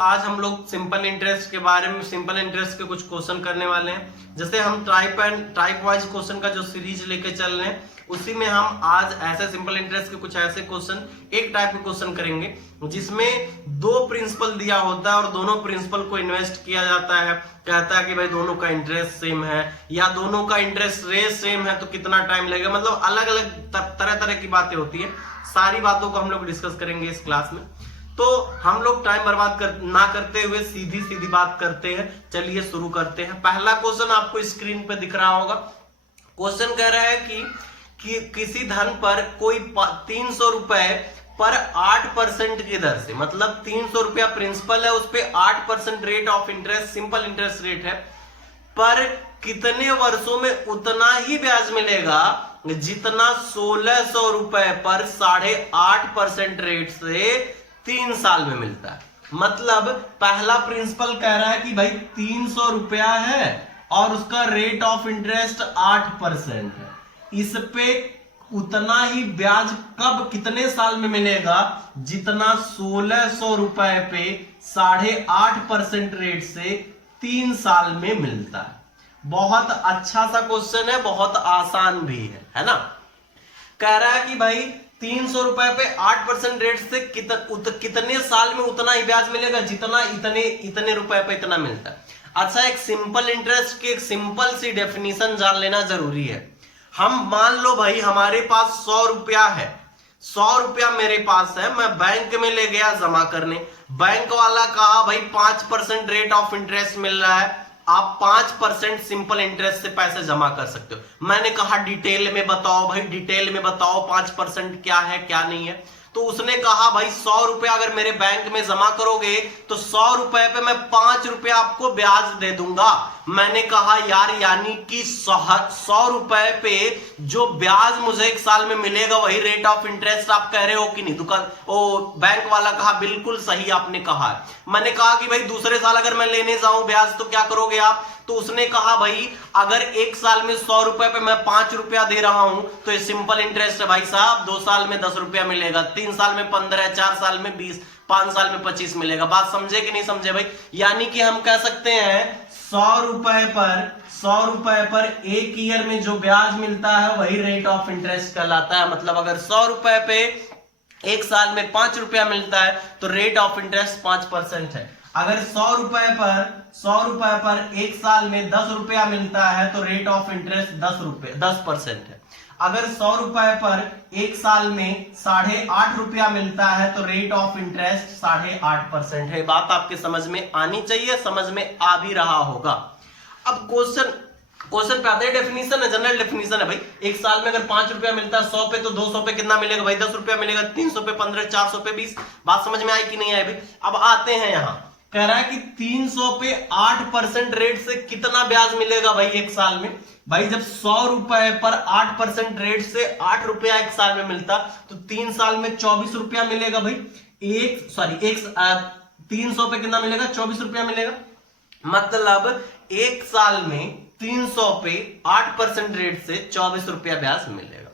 आज हम लोग सिंपल इंटरेस्ट के बारे में, सिंपल इंटरेस्ट के कुछ क्वेश्चन करने वाले हैं। जैसे हम टाइप वाइज क्वेश्चन का जो सीरीज लेके चल रहे हैं, उसी में हम आज ऐसे सिंपल इंटरेस्ट के कुछ ऐसे क्वेश्चन, एक टाइप के क्वेश्चन करेंगे जिसमें दो प्रिंसिपल दिया होता है और दोनों प्रिंसिपल को इन्वेस्ट किया जाता है। कहता है कि भाई दोनों का इंटरेस्ट सेम है या दोनों का इंटरेस्ट रेट सेम है तो कितना टाइम लगेगा, मतलब अलग अलग तरह तरह की बातें होती है। सारी बातों को हम लोग डिस्कस करेंगे इस क्लास में। तो हम लोग टाइम बर्बाद ना करते हुए सीधी सीधी बात करते हैं। चलिए शुरू करते हैं। पहला क्वेश्चन आपको स्क्रीन पे दिख रहा होगा। क्वेश्चन कह रहा है कि किसी धन पर कोई 300 रुपए पर 8% की दर से, मतलब 300 रुपया प्रिंसिपल है, उस पर 8% rate of interest, simple interest rate है, पर कितने वर्षों में उतना ही ब्याज मिलेगा जितना 1600 रुपए पर 8.5% रेट से 3 साल में मिलता है। मतलब पहला प्रिंसिपल कह रहा है कि भाई 300 रुपया है और उसका रेट ऑफ इंटरेस्ट 8% है, इस पे उतना ही ब्याज कब, कितने साल में मिलेगा जितना 1600 रुपए पे 8.5% रेट से 3 साल में मिलता है। बहुत अच्छा सा क्वेश्चन है, बहुत आसान भी है ना। कह रहा है कि भाई 300 रुपए पे 8% रेट से कितने साल में उतना ही ब्याज मिलेगा जितना इतने रुपए पे इतना मिलता है। अच्छा, एक सिंपल इंटरेस्ट की एक सिंपल सी डेफिनेशन जान लेना जरूरी है। हम मान लो भाई हमारे पास 100 रुपया है, 100 रुपया मेरे पास है, मैं बैंक में ले गया जमा करने। बैंक वाला कहा भाई 5% रेट ऑफ इंटरेस्ट मिल रहा है, आप 5% सिंपल इंटरेस्ट से पैसे जमा कर सकते हो। मैंने कहा डिटेल में बताओ भाई, डिटेल में बताओ 5% क्या है क्या नहीं है। तो उसने कहा भाई 100 रुपया अगर मेरे बैंक में जमा करोगे तो 100 रुपए पे मैं 5 रुपया आपको ब्याज दे दूंगा। मैंने कहा यार यानी कि 100 रुपए पे जो ब्याज मुझे 1 साल में मिलेगा वही रेट ऑफ इंटरेस्ट आप कह रहे हो कि नहीं। बैंक वाला कहा बिल्कुल सही आपने कहा है। मैंने कहा कि भाई दूसरे साल अगर मैं लेने जाऊं ब्याज तो क्या करोगे आप। तो उसने कहा भाई अगर 1 साल में 100 रुपए पे मैं 5 रुपया दे रहा हूं तो ये सिंपल इंटरेस्ट है भाई साहब। 2 साल में 10 रुपया मिलेगा, 3 साल में 15, 4 साल में 20, 5 साल में 25 मिलेगा। बात समझे कि नहीं समझे भाई। यानी कि हम कह सकते हैं 100 रुपए पर 1 ईयर में जो ब्याज मिलता है वही रेट ऑफ इंटरेस्ट कहलाता है। मतलब अगर 100 रुपए पे 1 साल में 5 रुपया मिलता है तो रेट ऑफ इंटरेस्ट 5% है। अगर 100 रुपए पर 1 साल में 10 रुपया मिलता है तो रेट ऑफ इंटरेस्ट 10% है। अगर 100 रुपए पर 1 साल में 8.5 रुपया मिलता है तो रेट ऑफ इंटरेस्ट 8.5% है। बात आपके समझ में आनी चाहिए, समझ में आ भी रहा होगा। अब क्वेश्चन पे आते हैं। डेफिनेशन है, जनरल डेफिनेशन है भाई। 1 साल में अगर 5 रुपया मिलता है 100 पे तो 200 पे कितना मिलेगा भाई, 10 रुपया मिलेगा, 300 पे 15, 400 पे 20। बात समझ में आई कि नहीं आई भाई। अब आते हैं यहां, कह रहा है कि 300 पे 8% रेट से कितना ब्याज मिलेगा भाई 1 साल में। भाई जब 100 रुपए पर 8% रेट से 8 रुपया 1 साल में मिलता तो 3 साल में 24 रुपया मिलेगा भाई। 300 पे कितना मिलेगा, 24 रुपया मिलेगा। मतलब 1 साल में 300 पे 8% रेट से 24 रुपया ब्याज मिलेगा।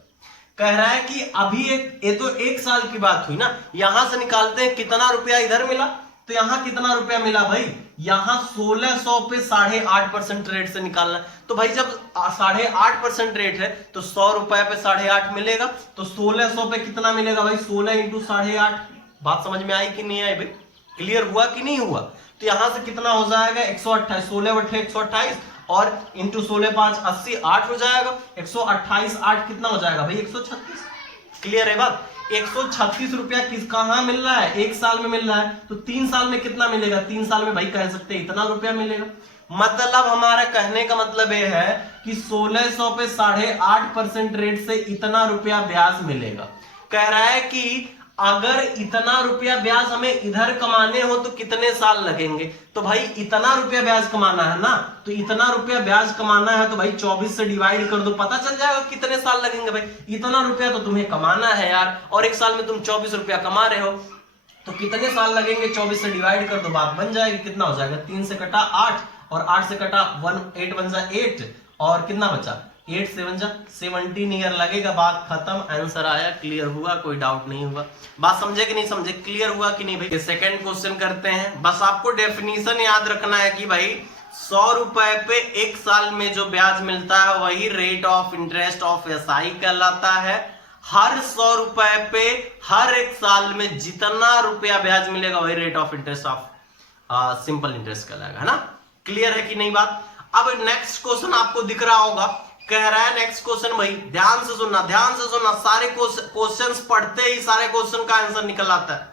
कह रहा है कि अभी ये तो 1 साल की बात हुई ना। यहां से निकालते हैं कितना रुपया इधर मिला, तो यहां कितना रुपया मिला भाई, यहां 1600 पे 8.5% रेट से निकालना। तो भाई जब 8.5% रेट है तो 100 रुपए पे 8.5 मिलेगा, तो 1600 पे कितना मिलेगा भाई, 16 इंटू 8.5। बात समझ में आई कि नहीं आई भाई, क्लियर हुआ कि नहीं हुआ। तो यहां से कितना हो जाएगा 128, 16 बटे 128 और इंटू 16 5 80, 8 हो जाएगा। 128 8 कितना हो जाएगा भाई 136। क्लियर है बात। 136 रुपया कहां मिल रहा है, 1 साल में मिल रहा है। तो 3 साल में कितना मिलेगा, 3 साल में भाई कह सकते हैं इतना रुपया मिलेगा। मतलब हमारा कहने का मतलब यह है कि 1600 पे 8.5% रेट से इतना रुपया ब्याज मिलेगा। कह रहा है कि अगर इतना रुपया ब्याज हमें इधर कमाने हो तो कितने साल लगेंगे। तो भाई इतना रुपया ब्याज कमाना है ना, तो इतना रुपया ब्याज कमाना है तो भाई 24 से डिवाइड कर दो, पता चल जाएगा कितने साल लगेंगे भाई। इतना रुपया तो तुम्हें कमाना है यार, और 1 साल में तुम 24 रुपया कमा रहे हो तो कितने साल लगेंगे, 24 से डिवाइड कर दो, बात बन जाएगी। कितना हो जाएगा, 3 से कटा 8 और 8 से कटा 1, 8 बन जाए 8 और कितना बचा 8 7 जा 17 ईयर लगेगा, बात खत्म, आंसर आया, क्लियर हुआ, कोई डाउट नहीं हुआ, बात समझे कि नहीं समझे, क्लियर हुआ कि नहीं भाई। सेकंड क्वेश्चन करते हैं, बस आपको डेफिनेशन याद रखना है कि भाई 100 रुपए पे एक साल में जो ब्याज मिलता है वही rate of interest of SI कहलाता है। हर 100 रुपए पे हर एक साल में जितना रुपया ब्याज मिलेगा वही rate of interest of simple interest कहलाएगा, है ना, क्लियर है कि नहीं बात। अब नेक्स्ट क्वेश्चन आपको दिख रहा होगा, कह रहा है नेक्स्ट क्वेश्चन, भाई ध्यान से सुनना, ध्यान से सुनना, सारे क्वेश्चंस पढ़ते ही सारे क्वेश्चन का आंसर निकल आता है।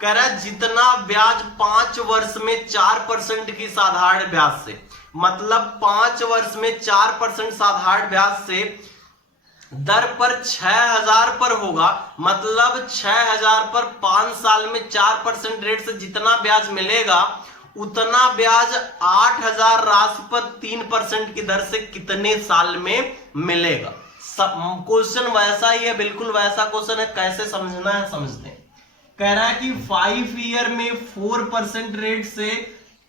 कह रहा है जितना ब्याज 5 वर्ष में 4% की साधारण ब्याज से, मतलब 5 वर्ष में 4% साधारण ब्याज से दर पर 6000 पर होगा, मतलब 6000 पर 5 साल में 4% रेट से जितना ब्याज मिलेगा उतना ब्याज 8000 राशि पर 3% की दर से कितने साल में मिलेगा। क्वेश्चन वैसा ही है, बिल्कुल वैसा क्वेश्चन है, कैसे समझना है समझते हैं। कह रहा है कि 5 ईयर में 4% रेट से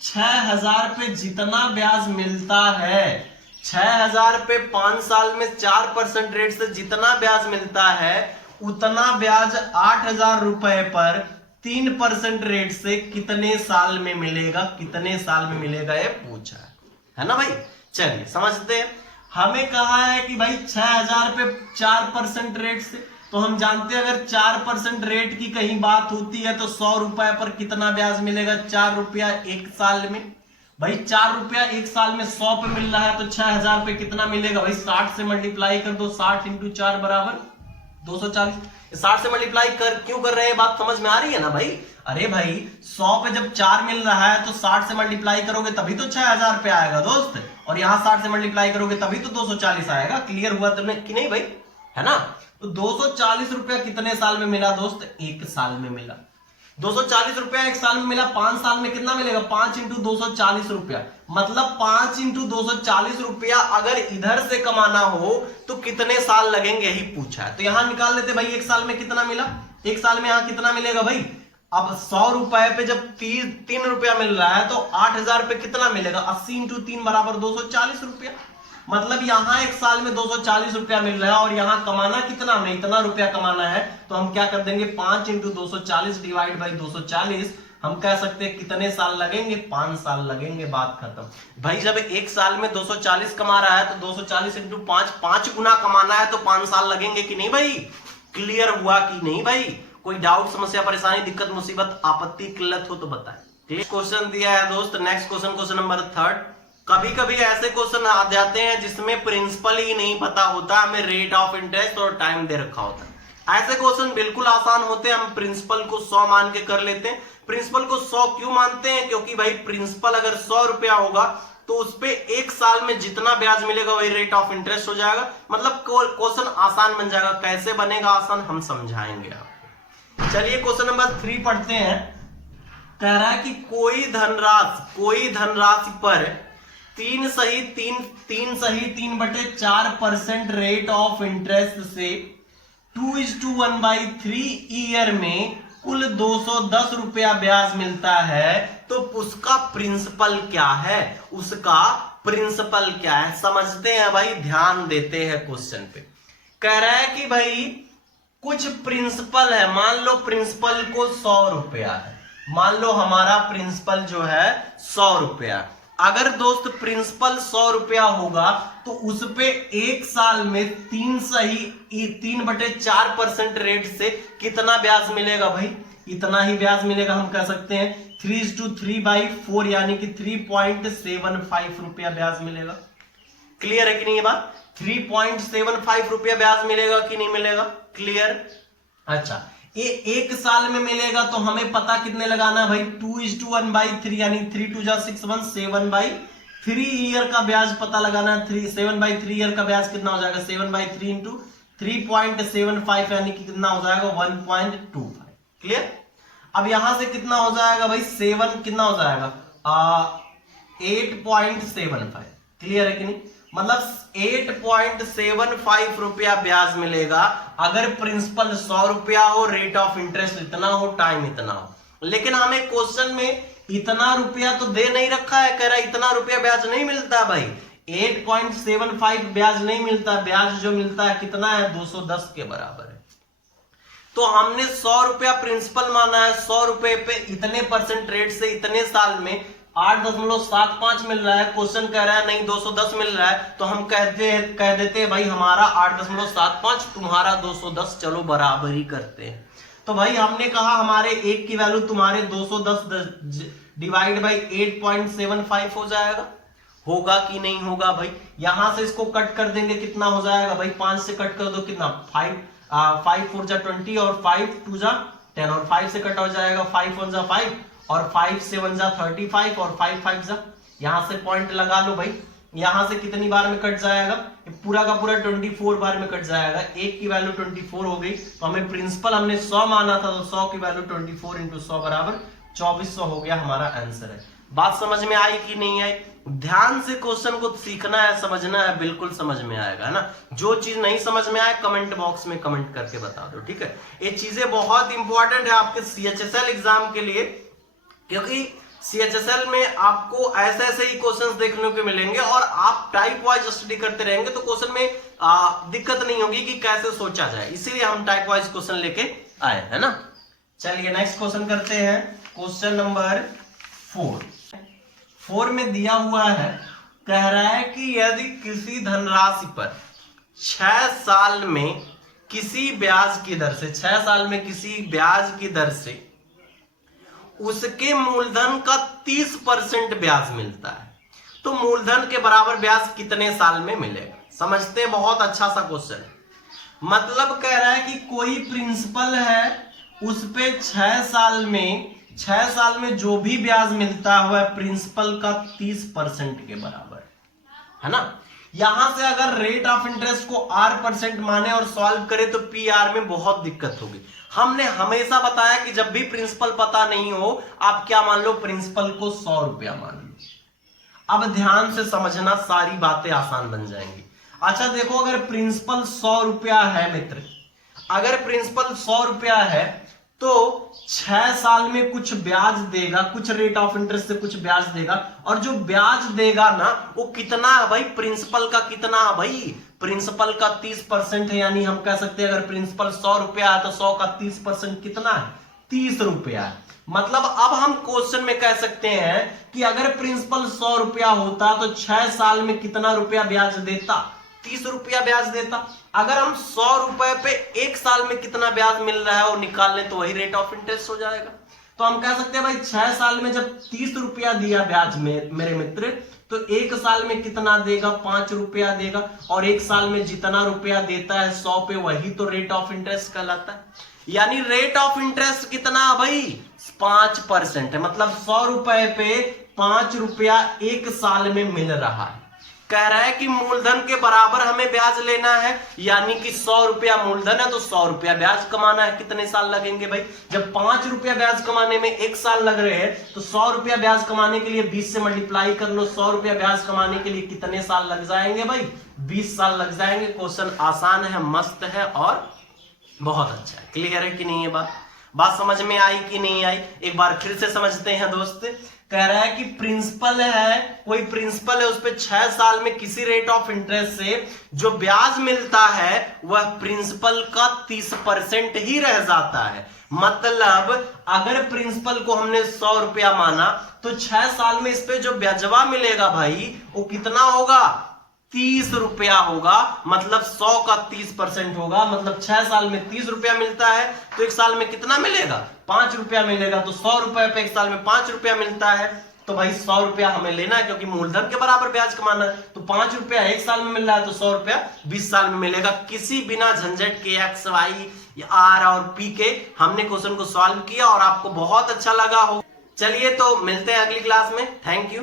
6000 पे जितना ब्याज मिलता है, 6000 पे 5 साल में 4% रेट से जितना ब्याज मिलता है उतना ब्याज 8000 रुपए पर 3% रेट से कितने साल में मिलेगा, कितने साल में मिलेगा ये पूछा है ना भाई। चलिए समझते हैं, हमें कहा है कि भाई 6000 पे 4% रेट से, तो हम जानते हैं अगर 4% रेट की कहीं बात होती है तो 100 रुपए पर कितना ब्याज मिलेगा, 4 रुपया एक साल में। भाई 4 रुपया एक साल में 100 पे मिल रहा है तो 6000 पे कितना मिलेगा भाई, 60 से मल्टीप्लाई कर दो, 60 इंटू 4 बराबर 240। 60 से मल्टीप्लाई कर क्यों कर रहे हैं, बात समझ में आ रही है ना भाई। अरे भाई 100 पे जब 4 मिल रहा है तो 60 से मल्टीप्लाई करोगे तभी तो 6000 पे आएगा दोस्त, और यहां 60 से मल्टीप्लाई करोगे तभी तो 240 आएगा। क्लियर हुआ तुमने कि नहीं भाई, है ना। तो 240 रुपया कितने साल में मिला दोस्त, एक साल में मिला। 240 रुपया एक साल में मिला, 5 साल में कितना मिलेगा, 5 इंटू 240 रुपया, मतलब 5 इंटू 240 रुपया अगर इधर से कमाना हो तो कितने साल लगेंगे, यही पूछा है। तो यहां निकाल लेते भाई, एक साल में कितना मिला, एक साल में यहां कितना मिलेगा भाई। अब 100 रुपए पे जब 3 रुपया मिल रहा है तो 8000 पे कितना मिलेगा, 80 इंटू 3 बराबर 240 रुपया, मतलब यहां एक साल में 240 रुपया मिल रहा है और यहां कमाना कितना, हमें इतना रुपया कमाना है, तो हम क्या कर देंगे 5 इंटू 240 डिवाइड बाई 240, हम कह सकते हैं कितने साल लगेंगे, 5 साल लगेंगे, बात खत्म। भाई जब एक साल में 240 कमा रहा है तो 240 इंटू 5 गुना कमाना है तो 5 साल लगेंगे कि नहीं भाई। क्लियर हुआ कि नहीं भाई, कोई डाउट समस्या परेशानी दिक्कत मुसीबत आपत्ति किल्लत हो तो बताएं। क्वेश्चन दिया है दोस्त, नेक्स्ट क्वेश्चन नंबर 3। कभी कभी ऐसे क्वेश्चन आ जाते हैं जिसमें प्रिंसिपल ही नहीं पता होता, हमें रेट ऑफ इंटरेस्ट और टाइम दे रखा होता है। ऐसे क्वेश्चन बिल्कुल आसान होते हैं, हम प्रिंसिपल को 100 मान के कर लेते हैं। प्रिंसिपल को 100 क्यों मानते हैं, क्योंकि भाई प्रिंसिपल अगर 100 रुपया होगा तो उस पे एक साल में जितना ब्याज मिलेगा वही रेट ऑफ इंटरेस्ट हो जाएगा, मतलब क्वेश्चन आसान बन जाएगा। कैसे बनेगा आसान हम समझाएंगे आपको। चलिए क्वेश्चन नंबर 3 पढ़ते हैं। कह रहा है कि कोई धनराशि पर 3/4% रेट ऑफ इंटरेस्ट से 2:1/3 ईयर में कुल 210 रुपया ब्याज मिलता है, तो उसका प्रिंसिपल क्या है, उसका प्रिंसिपल क्या है समझते हैं भाई, ध्यान देते हैं क्वेश्चन पे। कह रहा है कि भाई कुछ प्रिंसिपल है, मान लो प्रिंसिपल को 100 रुपया है, मान लो हमारा प्रिंसिपल जो है 100 रुपया। अगर दोस्त प्रिंसिपल 100 रुपया होगा तो उस पे एक साल में 3/4% रेट से कितना ब्याज मिलेगा भाई, इतना ही ब्याज मिलेगा। हम कह सकते हैं 3/3/4 यानी कि 3.75 रुपया ब्याज मिलेगा। क्लियर है कि नहीं ये बात, 3.75 रुपया ब्याज मिलेगा कि नहीं मिलेगा, क्लियर। अच्छा ये एक साल में मिलेगा तो हमें पता कितने लगाना भाई, 2:1/3 यानी 3 2 6 1 7/3 ईयर का ब्याज पता लगाना है। 7/3 ईयर का ब्याज कितना हो जाएगा, 7/3 इंटू 3.75 यानी कि कितना हो जाएगा 1.25। क्लियर। अब यहां से कितना हो जाएगा भाई, 7 कितना हो जाएगा 8.75। क्लियर है कि नहीं, मतलब 8.75 रुपया ब्याज मिलेगा अगर प्रिंसिपल 100 रुपया हो, रेट ऑफ इंटरेस्ट इतना हो, टाइम इतना हो। लेकिन हमें क्वेश्चन में इतना रुपया तो दे नहीं रखा है, कह रहा है इतना रुपया ब्याज नहीं मिलता भाई, 8.75 ब्याज नहीं मिलता, ब्याज जो मिलता है कितना है 210 के बराबर है। तो हमने 100 रुपया प्रिंसिपल माना है, 100 रुपए पे इतने परसेंट रेट से इतने साल में 8.75 मिल रहा है। क्वेश्चन कह रहा है नहीं 210 मिल रहा है, तो हम कह देते हैं भाई हमारा 8.75 तुम्हारा 210, चलो बराबरी करते हैं। तो भाई हमने कहा हमारे एक की वैल्यू तुम्हारे 210 डिवाइड बाई 8.75 हो जाएगा। होगा कि नहीं होगा भाई? यहां से इसको कट कर देंगे, कितना हो जाएगा भाई? 5 से कट कर दो, कितना 5 4 जा 20 और 5 2 जा 10 और 5 से कट हो जाएगा, 5 1 जा 5 और 5 7 जा 35 और 5 5 जा, यहां से पॉइंट लगा लो भाई। यहां से कितनी बार में कट जाएगा? पूरा का पूरा 24 बार में कट जाएगा। एक की वैल्यू 24 हो गई, तो हमें प्रिंसिपल हमने 100 माना था, तो 100 की वैल्यू 24 इंटू 100 बराबर 2400 हो गया, हमारा आंसर है। बात समझ में आई कि नहीं आई? ध्यान से क्वेश्चन को सीखना है, समझना है, बिल्कुल समझ में आएगा, है ना। जो चीज नहीं समझ में आए कमेंट बॉक्स में कमेंट करके बता दो, ठीक है। ये चीजें बहुत इंपॉर्टेंट है आपके CHSL एग्जाम के लिए, क्योंकि CHSL में आपको ऐसे ऐसे ही क्वेश्चंस देखने को मिलेंगे और आप टाइप वाइज स्टडी करते रहेंगे तो क्वेश्चन में दिक्कत नहीं होगी कि कैसे सोचा जाए, इसीलिए हम टाइप वाइज क्वेश्चन लेके आए, है ना। चलिए नेक्स्ट क्वेश्चन करते हैं। क्वेश्चन नंबर 4 में दिया हुआ है, कह रहा है कि यदि किसी धनराशि पर 6 साल में किसी ब्याज की दर से 6 साल में किसी ब्याज की दर से उसके मूलधन का 30% ब्याज मिलता है, तो मूलधन के बराबर ब्याज कितने साल में मिलेगा? समझते हैं, बहुत अच्छा सा क्वेश्चन। मतलब कह रहा है कि कोई प्रिंसिपल है, उस पे 6 साल में जो भी ब्याज मिलता हुआ है प्रिंसिपल का 30% के बराबर, है ना। यहां से अगर रेट ऑफ इंटरेस्ट को R% माने और सॉल्व करें तो PR में बहुत दिक्कत होगी। हमने हमेशा बताया कि जब भी प्रिंसिपल पता नहीं हो आप क्या मान लो, प्रिंसिपल को 100 रुपया मान लो। अब ध्यान से समझना, सारी बातें आसान बन जाएंगी। अच्छा देखो, अगर प्रिंसिपल 100 रुपया है मित्र, अगर प्रिंसिपल 100 रुपया है तो 6 साल में कुछ ब्याज देगा, कुछ रेट ऑफ इंटरेस्ट से कुछ ब्याज देगा, और जो ब्याज देगा ना वो कितना है भाई? प्रिंसिपल का कितना है भाई? प्रिंसिपल का 30% है, यानी हम कह सकते हैं अगर प्रिंसिपल 100 रुपया है तो 100 का 30% कितना है? 30 रुपया है। मतलब अब हम क्वेश्चन में कह सकते हैं कि अगर प्रिंसिपल 100 रुपया होता तो 6 साल में कितना रुपया ब्याज देता? 30 रुपया ब्याज देता। अगर हम 100 रुपए पे 1 साल में कितना ब्याज मिल रहा है वो निकाल लें तो वही रेट ऑफ इंटरेस्ट हो जाएगा। तो हम कह सकते हैं भाई 6 साल में जब 30 रुपया दिया ब्याज में मेरे मित्र, तो 1 साल में कितना देगा? 5 रुपया देगा, और 1 साल में जितना रुपया देता है 100 पे, वही तो रेट ऑफ इंटरेस्ट कहलाता है। यानी रेट ऑफ इंटरेस्ट कितना भाई? 5% है। मतलब 100 रुपए पे 5 रुपया 1 साल में मिल रहा है। कह रहा है कि मूलधन के बराबर हमें ब्याज लेना है, यानी कि 100 रुपया मूलधन है तो 100 रुपया ब्याज कमाना है। कितने साल लगेंगे भाई? जब 5 रुपया ब्याज कमाने में 1 साल लग रहे हैं तो 100 रुपया ब्याज कमाने के लिए 20 से मल्टीप्लाई कर लो। 100 रुपया ब्याज कमाने के लिए कितने साल लग जाएंगे भाई? 20 साल लग जाएंगे। क्वेश्चन आसान है, मस्त है और बहुत अच्छा है। क्लियर है कि नहीं? ये बात समझ में आई कि नहीं आई? एक बार फिर से समझते हैं दोस्त। कह रहा है कि प्रिंसिपल है, कोई प्रिंसिपल है, उस पे 6 साल में किसी रेट ऑफ इंटरेस्ट से जो ब्याज मिलता है वह प्रिंसिपल का 30% ही रह जाता है। मतलब अगर प्रिंसिपल को हमने 100 रुपया माना तो 6 साल में इस पे जो ब्याजवा मिलेगा भाई वो कितना होगा? 30 रुपया होगा। मतलब 100 का 30% होगा। मतलब 6 साल में 30 रुपया मिलता है तो 1 साल में कितना मिलेगा? 5 रुपया मिलेगा। तो 100 रुपए पे 1 साल में 5 रुपया मिलता है, तो भाई 100 रुपया हमें लेना है क्योंकि मूलधन के बराबर ब्याज कमाना है। तो 5 रुपया 1 साल में मिल रहा है तो 100 रुपया 20 साल में मिलेगा। किसी बिना झंझट के X, Y, R और P के हमने क्वेश्चन को सॉल्व किया और आपको बहुत अच्छा लगा हो। चलिए तो मिलते हैं अगली क्लास में। Thank you.